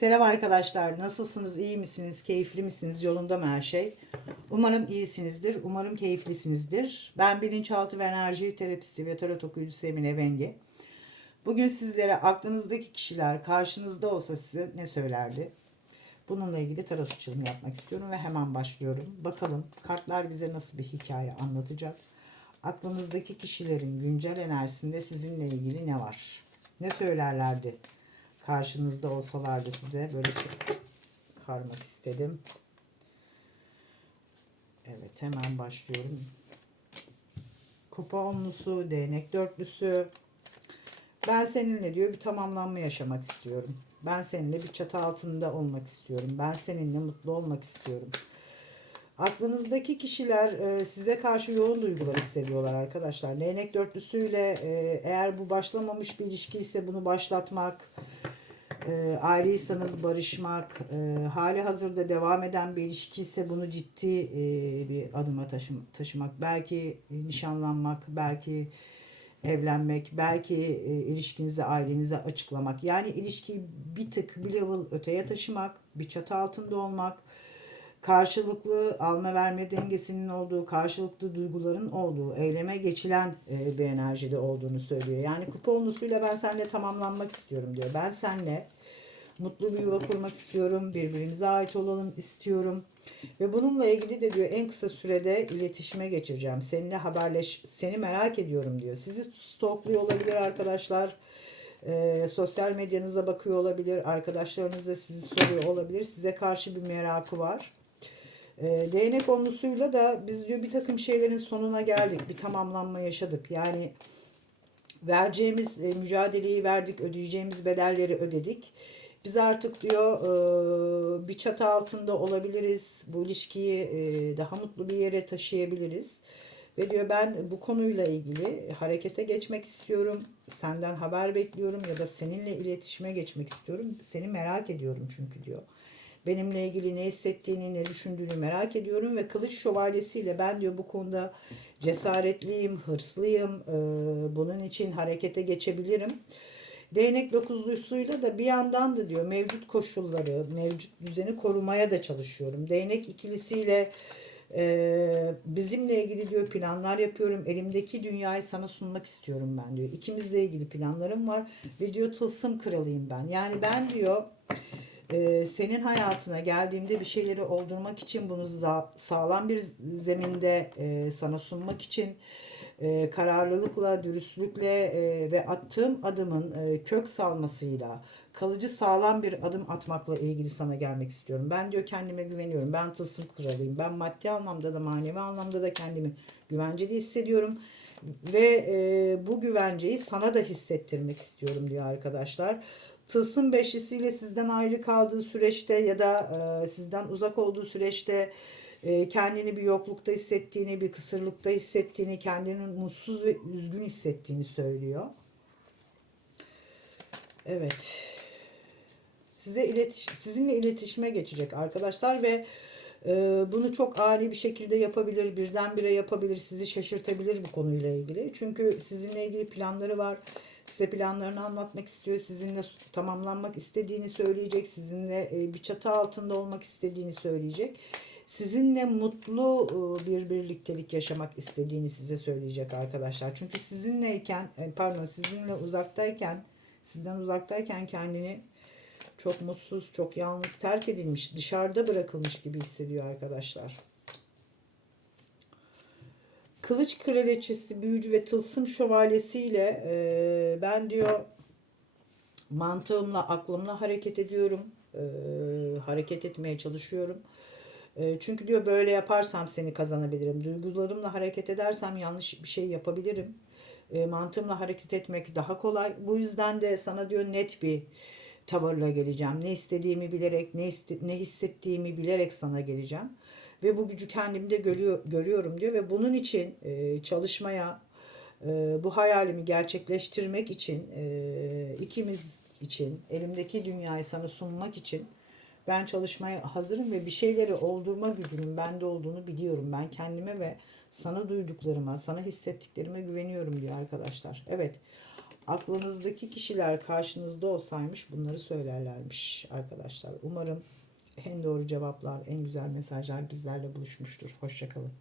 Selam arkadaşlar. Nasılsınız? İyi misiniz? Keyifli misiniz? Yolunda mı her şey? Umarım iyisinizdir. Umarım keyiflisinizdir. Ben bilinçaltı ve enerji terapisti ve tarot okuyucusu Emine Bengi. Bugün sizlere aklınızdaki kişiler karşınızda olsa size ne söylerdi? Bununla ilgili tarot açılımı yapmak istiyorum ve hemen başlıyorum. Bakalım kartlar bize nasıl bir hikaye anlatacak? Aklınızdaki kişilerin güncel enerjisinde sizinle ilgili ne var? Ne söylerlerdi? Karşınızda olsalardı size böyle çıkarmak istedim. Evet hemen başlıyorum. Kupa onlusu, değnek dörtlüsü. Ben seninle diyor bir tamamlanma yaşamak istiyorum. Ben seninle bir çatı altında olmak istiyorum. Ben seninle mutlu olmak istiyorum. Aklınızdaki kişiler e, size karşı yoğun duygular hissediyorlar arkadaşlar. Değnek dörtlüsüyle e, eğer bu başlamamış bir ilişki ise bunu başlatmak, e, ayrıysanız barışmak, e, hali hazırda devam eden bir ilişki ise bunu ciddi e, bir adıma taşım, taşımak. Belki nişanlanmak, belki evlenmek, belki e, ilişkinizi ailenize açıklamak. Yani ilişkiyi bir tık bir level öteye taşımak, bir çatı altında olmak, karşılıklı alma verme dengesinin olduğu, karşılıklı duyguların olduğu, eyleme geçilen e, bir enerjide olduğunu söylüyor. Yani kupa onlusuyla ben seninle tamamlanmak istiyorum diyor. Ben seninle mutlu bir yuva kurmak istiyorum, birbirimize ait olalım istiyorum. Ve bununla ilgili de diyor en kısa sürede iletişime geçireceğim. Seninle haberleş, seni merak ediyorum diyor. Sizi stalkluyor olabilir arkadaşlar. Ee, sosyal medyanıza bakıyor olabilir. Arkadaşlarınız da sizi soruyor olabilir. Size karşı bir merakı var. Ee, değnek onlusuyla da biz diyor bir takım şeylerin sonuna geldik. Bir tamamlanma yaşadık. Yani vereceğimiz e, mücadeleyi verdik. Ödeyeceğimiz bedelleri ödedik. Biz artık diyor e, bir çatı altında olabiliriz. Bu ilişkiyi e, daha mutlu bir yere taşıyabiliriz. Ve diyor ben bu konuyla ilgili harekete geçmek istiyorum. Senden haber bekliyorum ya da seninle iletişime geçmek istiyorum. Seni merak ediyorum çünkü diyor. Benimle ilgili ne hissettiğini, ne düşündüğünü merak ediyorum ve kılıç şövalyesiyle ben diyor bu konuda cesaretliyim, hırslıyım. E, bunun için harekete geçebilirim. Değnek dokuzlusuyla da bir yandan da diyor mevcut koşulları, mevcut düzeni korumaya da çalışıyorum. Değnek ikilisiyle e, bizimle ilgili diyor planlar yapıyorum. Elimdeki dünyayı sana sunmak istiyorum ben diyor. İkimizle ilgili planlarım var ve diyor tılsım kralıyım ben. Yani ben diyor e, senin hayatına geldiğimde bir şeyleri oldurmak için bunu sağlam bir zeminde e, sana sunmak için e, kararlılıkla, dürüstlükle e, ve attığım adımın e, kök salmasıyla kalıcı sağlam bir adım atmakla ilgili sana gelmek istiyorum. Ben diyor kendime güveniyorum. Ben tılsım kralıyım. Ben maddi anlamda da manevi anlamda da kendimi güvenceli hissediyorum. Ve e, bu güvenceyi sana da hissettirmek istiyorum diyor arkadaşlar. Tılsım beşlisiyle sizden ayrı kaldığı süreçte ya da e, sizden uzak olduğu süreçte e, kendini bir yoklukta hissettiğini, bir kısırlıkta hissettiğini, kendini mutsuz ve üzgün hissettiğini söylüyor. Evet. Size iletiş sizinle iletişime geçecek arkadaşlar ve e, bunu çok ani bir şekilde yapabilir, birdenbire yapabilir, sizi şaşırtabilir bu konuyla ilgili. Çünkü sizinle ilgili planları var. Size planlarını anlatmak istiyor. Sizinle tamamlanmak istediğini söyleyecek. Sizinle e, bir çatı altında olmak istediğini söyleyecek sizinle mutlu e, bir birliktelik yaşamak istediğini size söyleyecek arkadaşlar. Çünkü sizinleyken e, pardon sizinle uzaktayken sizden uzaktayken kendini çok mutsuz, çok yalnız, terk edilmiş, dışarıda bırakılmış gibi hissediyor arkadaşlar. Kılıç kraliçesi, büyücü ve tılsım şövalyesiyle e, ben diyor mantığımla, aklımla hareket ediyorum. E, hareket etmeye çalışıyorum. E, çünkü diyor böyle yaparsam seni kazanabilirim. Duygularımla hareket edersem yanlış bir şey yapabilirim. E, mantığımla hareket etmek daha kolay. Bu yüzden de sana diyor net bir tavırla geleceğim. Ne istediğimi bilerek, ne iste, ne hissettiğimi bilerek sana geleceğim. Ve bu gücü kendimde görüyor, görüyorum diyor ve bunun için e, çalışmaya, e, bu hayalimi gerçekleştirmek için, e, ikimiz için, elimdeki dünyayı sana sunmak için ben çalışmaya hazırım ve bir şeyleri oldurma gücünün bende olduğunu biliyorum. Ben kendime ve sana duyduklarıma, sana hissettiklerime güveniyorum diyor arkadaşlar. Evet aklınızdaki kişiler karşınızda olsaymış bunları söylerlermiş arkadaşlar. Umarım en doğru cevaplar, en güzel mesajlar bizlerle buluşmuştur. Hoşçakalın.